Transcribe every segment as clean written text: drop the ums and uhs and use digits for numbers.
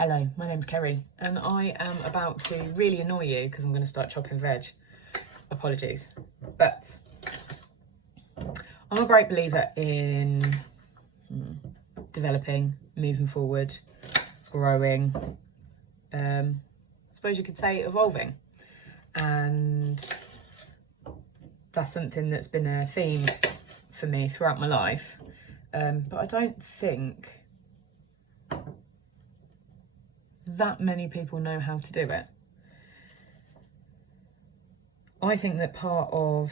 Hello, my name's Kerry, and I am about to really annoy you because I'm going to start chopping veg. Apologies. But I'm a great believer in developing, moving forward, growing, I suppose you could say evolving. And that's something that's been a theme for me throughout my life. But I don't think that many people know how to do it. I think that part of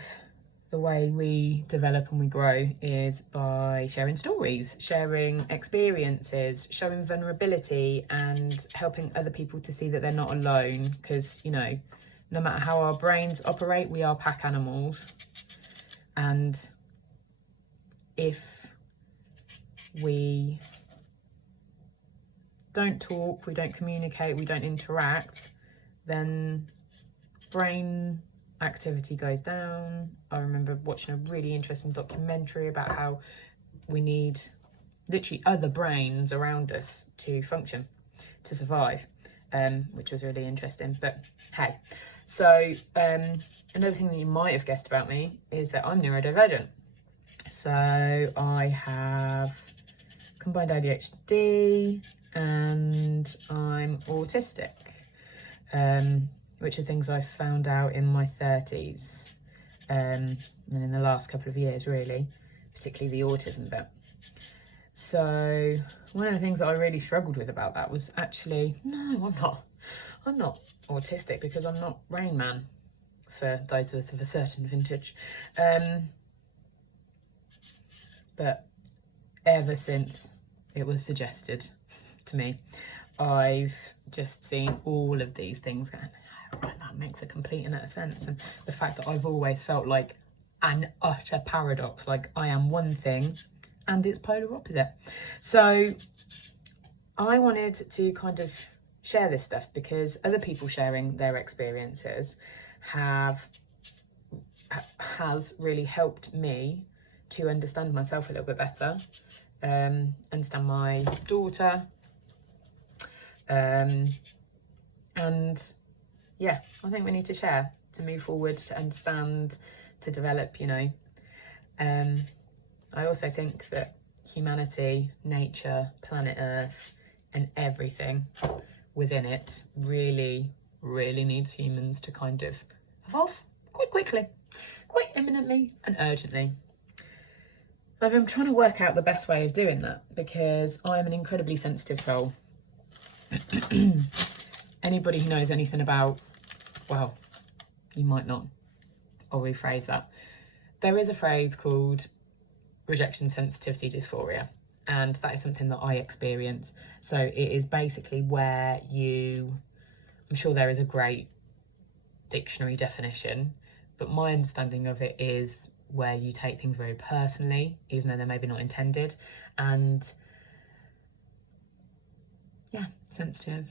the way we develop and we grow is by sharing stories, sharing experiences, showing vulnerability, and helping other people to see that they're not alone. Because, you know, no matter how our brains operate, we are pack animals. And if we don't talk, we don't communicate, we don't interact, then brain activity goes down. I remember watching a really interesting documentary about how we need literally other brains around us to function, to survive, which was really interesting. But hey, so another thing that you might have guessed about me is that I'm neurodivergent. So I have combined ADHD and I'm autistic, which are things I found out in my 30s and in the last couple of years, really, particularly the autism bit. So one of the things that I really struggled with about that was actually, no, I'm not autistic because I'm not Rain Man, for those of us of a certain vintage. But ever since it was suggested to me, I've just seen all of these things going, oh, that makes a complete and utter sense. And the fact that I've always felt like an utter paradox, like I am one thing and it's polar opposite. So I wanted to kind of share this stuff because other people sharing their experiences has really helped me to understand myself a little bit better, understand my daughter, and yeah, I think we need to share to move forward, to understand, to develop, you know. I also think that humanity, nature, planet Earth, and everything within it really, really needs humans to kind of evolve quite quickly, quite imminently and urgently. I've been trying to work out the best way of doing that because I'm an incredibly sensitive soul. Anybody who knows anything about, well, you might not, I'll rephrase that. There is a phrase called rejection sensitivity dysphoria, and that is something that I experience. So it is basically where I'm sure there is a great dictionary definition, but my understanding of it is where you take things very personally, even though they're maybe not intended. And yeah, sensitive,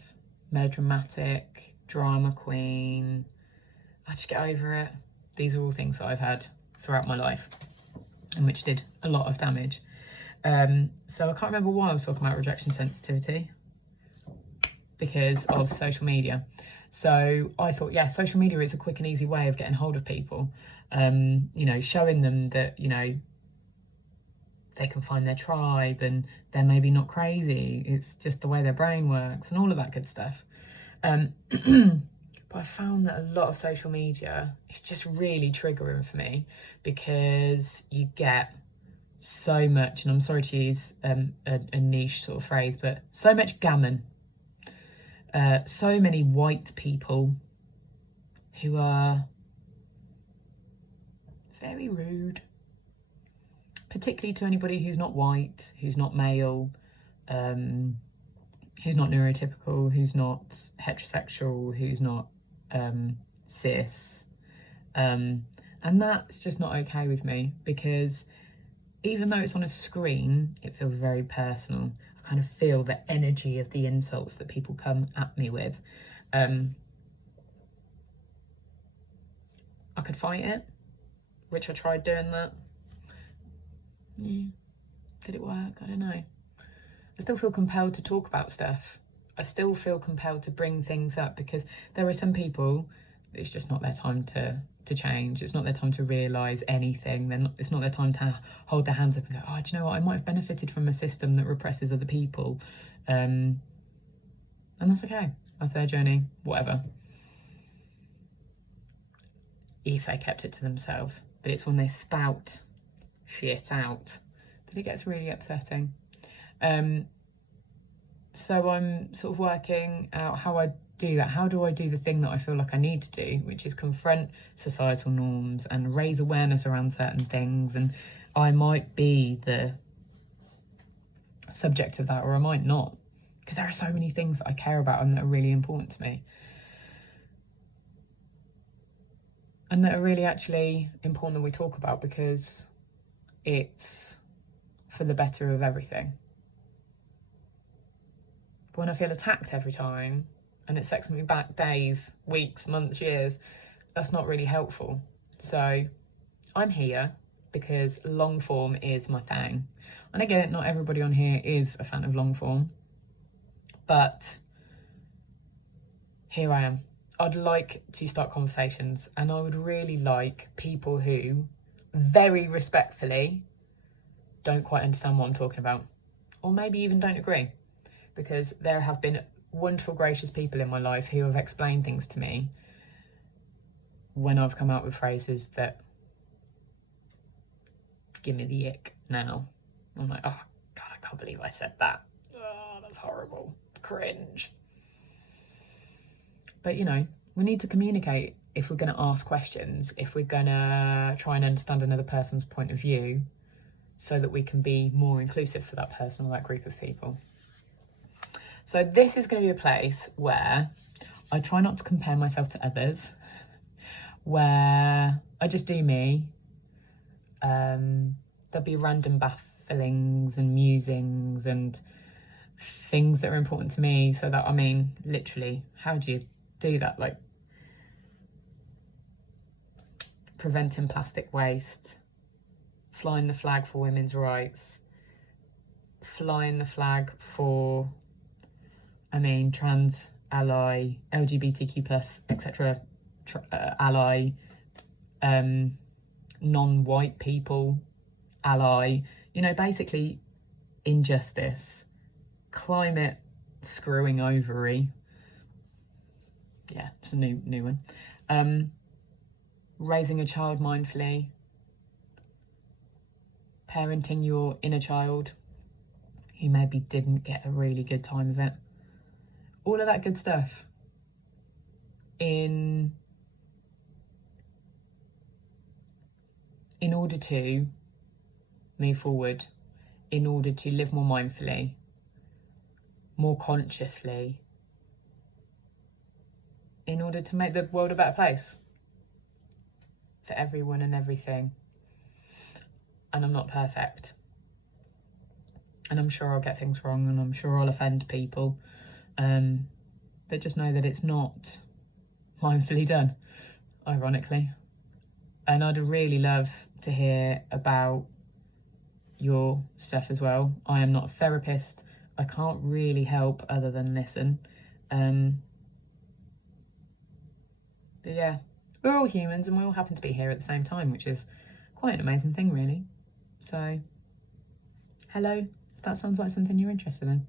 melodramatic, drama queen, I just get over it. These are all things that I've had throughout my life and which did a lot of damage. So I can't remember why I was talking about rejection sensitivity, because of social media. So I thought, yeah, social media is a quick and easy way of getting hold of people, you know, showing them that, you know, they can find their tribe and they're maybe not crazy. It's just the way their brain works and all of that good stuff. But I found that a lot of social media is just really triggering for me because you get so much, and I'm sorry to use a niche sort of phrase, but so much gammon. So many white people who are very rude, particularly to anybody who's not white, who's not male, who's not neurotypical, who's not heterosexual, who's not cis. And that's just not okay with me because even though it's on a screen, it feels very personal. I kind of feel the energy of the insults that people come at me with. I could fight it, which I tried doing that. Yeah. Did it work? I don't know. I still feel compelled to talk about stuff. I still feel compelled to bring things up, because there are some people, it's just not their time to change. It's not their time to realise anything. It's not their time to hold their hands up and go, oh, do you know what? I might have benefited from a system that represses other people. And that's okay. That's their journey, whatever. If they kept it to themselves. But it's when they spout shit out that it gets really upsetting. So I'm sort of working out how I do that. How do I do the thing that I feel like I need to do, which is confront societal norms and raise awareness around certain things. And I might be the subject of that, or I might not, because there are so many things that I care about and that are really important to me, and that are really actually important that we talk about, because it's for the better of everything. But when I feel attacked every time, and it sets me back days, weeks, months, years, that's not really helpful. So I'm here because long form is my thing. And I get it, not everybody on here is a fan of long form, but here I am. I'd like to start conversations, and I would really like people who very respectfully don't quite understand what I'm talking about, or maybe even don't agree, because there have been wonderful, gracious people in my life who have explained things to me when I've come out with phrases that give me the ick now. I'm like, oh God, I can't believe I said that. Oh, that's horrible. Cringe. But, you know, we need to communicate if we're going to ask questions, if we're going to try and understand another person's point of view, so that we can be more inclusive for that person or that group of people. So this is going to be a place where I try not to compare myself to others, where I just do me. There'll be random bafflings and musings and things that are important to me, so that, I mean, literally, how do you do that? Like, preventing plastic waste, flying the flag for women's rights, flying the flag for, I mean, trans ally, LGBTQ plus, etc. Ally, non-white people ally, you know, basically injustice, climate screwing ovary. Yeah, it's a new one. Raising a child mindfully, parenting your inner child who maybe didn't get a really good time of it. All of that good stuff in order to move forward, in order to live more mindfully, more consciously, in order to make the world a better place for everyone and everything. And I'm not perfect. And I'm sure I'll get things wrong, and I'm sure I'll offend people. But just know that it's not mindfully done, ironically. And I'd really love to hear about your stuff as well. I am not a therapist. I can't really help other than listen. But yeah, we're all humans, and we all happen to be here at the same time, which is quite an amazing thing, really. So, hello, if that sounds like something you're interested in.